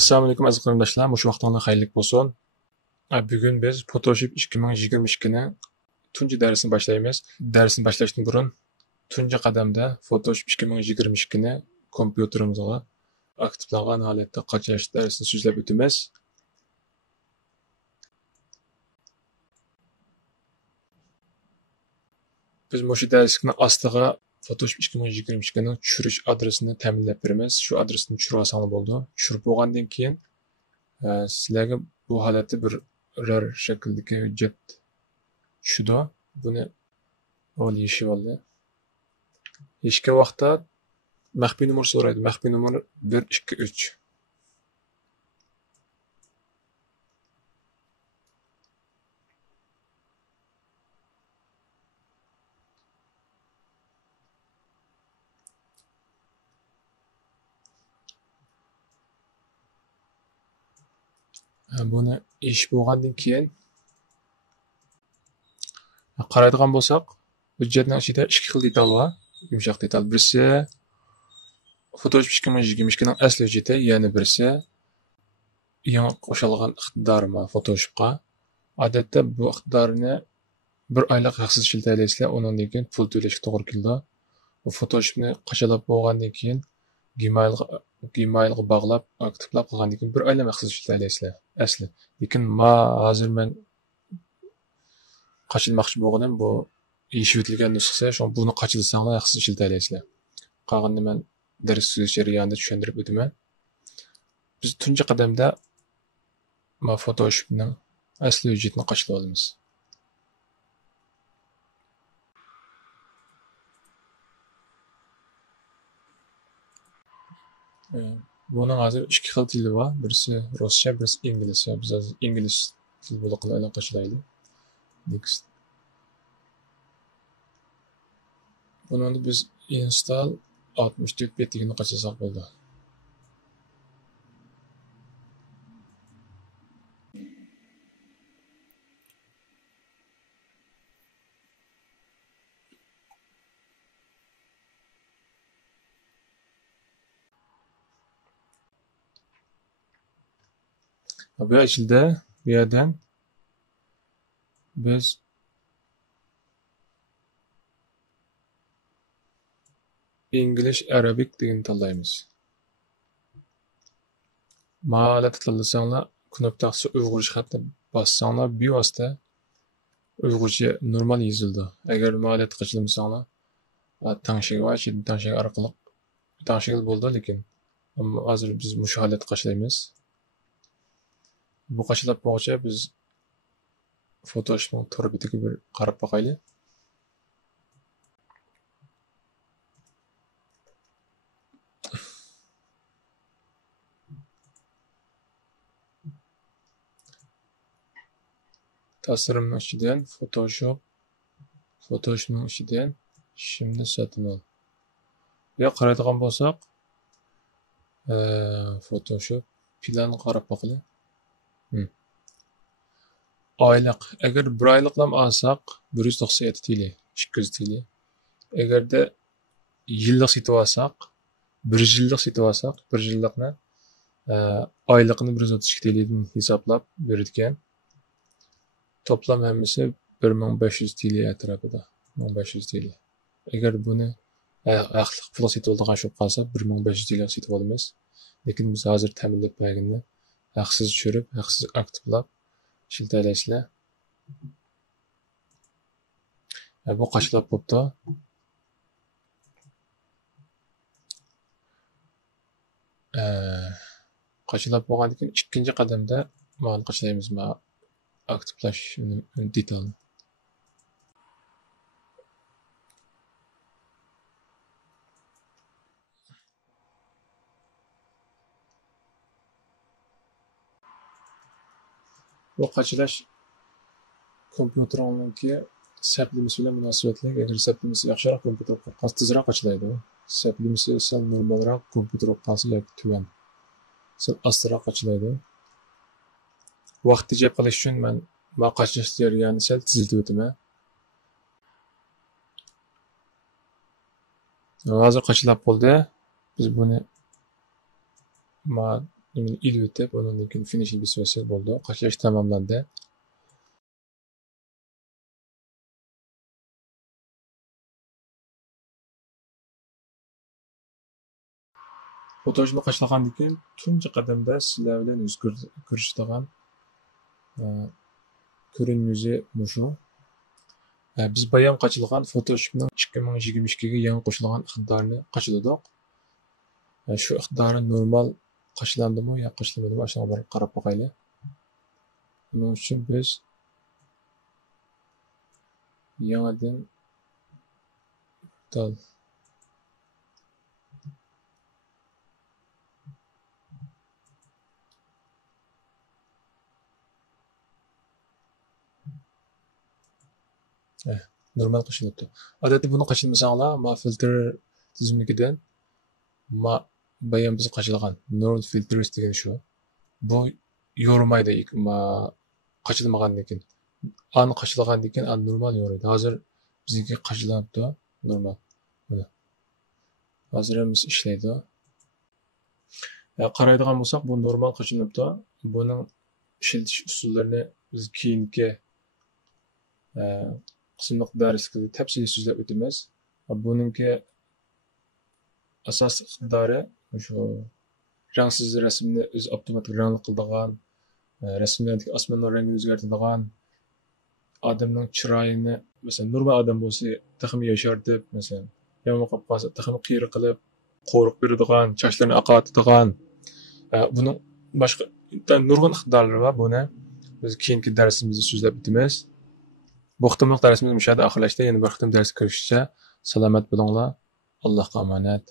Assalomu alaykum aziz qarindoshlar, mush vaqtingiz xayrli bo'lsin. Bugun biz Photoshop 2022 ni tunji darsini boshlaymiz. Darsni boshlashdan burun tunji qadamda Photoshop 2022 ni kompyuterimizga aktivlangan holatda qachirish darsini so'zlab o'tamiz. Biz mush darsning ostiga Photoshop 2022 ning tushirish adresini ta'minlab beramiz. Shu adresni tushirib olsangiz bo'ldi. Tushirib bo'lgandan keyin sizlarga bu holatda bir RAR shaklidagi hujjat tushdi. Buni olishib oldi. Hechqay vaqtda maxfiy nomer so'raydi. Maxfiy nomer 1 2 3. Buni ish bo'lgandan keyin qaraydigan bo'lsak, hujjatning ichida ikki xil detal bor. Yumshoq detal. Birisi Photoshop 2022 ning asli hujjati, yana birisi yangi qo'shilgan iqtidor Photoshopga. Odatda bu iqtidorni bir oylik haqsiz ishlatayapsizlar, undan keyin pul to'lashga to'g'ri keladi. Bu Photoshopni qachilab bo'lgandan keyin Gmailga bog'lab, aktivlab qilgandan keyin bir oylik haqsiz ishlatayapsizlar. Asli. Lekin hozir men qachilmoqchi bo'lganim bu yeshitilgan nusxasi, shu buni qachilsanglar haqsiz ishlatayapsizlar. Qolganini men dars jarayonida tushuntirib o'taman. Biz tunji qadamda Photoshopning asli hujjatini qachilib olamiz. Bunun hozir ikki xil tili bor. Birisi ruscha, birisi inglizcha. Biz hozir ingliz tili bilan qachilaylik. Next. Buni biz install 64 betligini qachilsak bo'ldi. Bu ichida bu yerdan biz English Arabic degan tanlaymiz. Ma'lumot tanlasanglar, knopkasi Uyg'urcha xatni bossanglar, bevosita Uyg'urcha normal yozildi. Agar ma'lumot qachilmasanglar, tanshig va tanshig orqali tanshig bo'ldi, lekin hozir biz mush holatni qachilaymiz. Bu qachilab bo'lguncha biz Photoshopning to'rbitiga bir qarab boqaylik. Tasvirning ichidan Photoshopning ichidan şimdi sotib ol. Ya qaraydigan bo'lsak, Photoshop plan qarab boqaylik. Oylik. Agar bir oyliklam olsak 197 TL, 200 TL. Agarda yillik setib olsak, 1 yillik setib olsak, 1 yillikni oylikni 132 TL dan hisoblab beradigan. Toplam hammasi 1500 TL atrofida. 1500 TL. Agar buni haqliq pul setib oladigan shop qolsa 1500 TL setib olamiz. Lekin biz hozir ta'minlab berganni haqsiz tushirib, haqsiz aktivlab ishlatayapsizlar. Bu qachilab bo'pti. Qachilab bo'lgandan keyin ikkinchi qadamda mana qachilaymiz. Aktivlash detalni. Bu qachilash kompyuteringizga saplimasi bilan munosabatli. Agar saplimasi yaxshiroq kompyuter qolsa tezroq qachilaydi. Saplimasi sal normalroq kompyuter qolsa yoki tuvan sal astroq qachilaydi. Vaqt tejab qilish uchun men qachilash jarayonini sal tezlatib o'taman. Hozir qachilab bo'ldi. Biz buni ilib o'tib, undan keyin finishni besib bo'ldi. Qachlash tamomlandi. Fotoshni qachlagandan keyin tunji qadamda sizlar bilan yuz ko'rishadigan ko'rinmasi mushu. Biz bayon qachilgan Photoshopning 2022 ga yangi qo'shilgan iqtidorini qachiladik. Shu iqtidori normal qachilandimi yo qachilanmadimi, shunga bir qarab boqaylik. Buning uchun biz yangidan normal qachilyapti. Odatda buni qachilmasanglar, ma filtr tizimligidan ma bayon biz qachilgan normal filters degan shu. Bu yormaydi ma qachilmagandan keyin. An qachilgandan keyin an normal yoraydi. Hozir bizniki qachilyapti, normal. Mana. Hozir biz ishlaydi. Qaraydigan bo'lsak, bu normal qachilyapti. Buning ishlatish usullarini biz keyingi qismliq darsda tafsiliy so'zlab o'tamiz. Buningki asos iqtidori shu rangsiz rasmni o'z avtomatik rangli qiladigan, rasmlardagi osmonning rangini o'zgartiradigan, odamning chiroyini, masalan, normal odam bo'lsa, taxmi yoshartib, masalan, yomon qilib qolsa, taxmi qiyri qilib, qo'riq beradigan, sochlarini oqartiradigan, buning boshqa nurg'un iqtidorlari bor. Buni biz keyingi darsimizda so'zlab o'tamiz. Bu qitimliq darsimiz mushada oxirlashdi. Yana bir qitim dars ko'rishgacha salomat bo'linglar. Allohga omonat.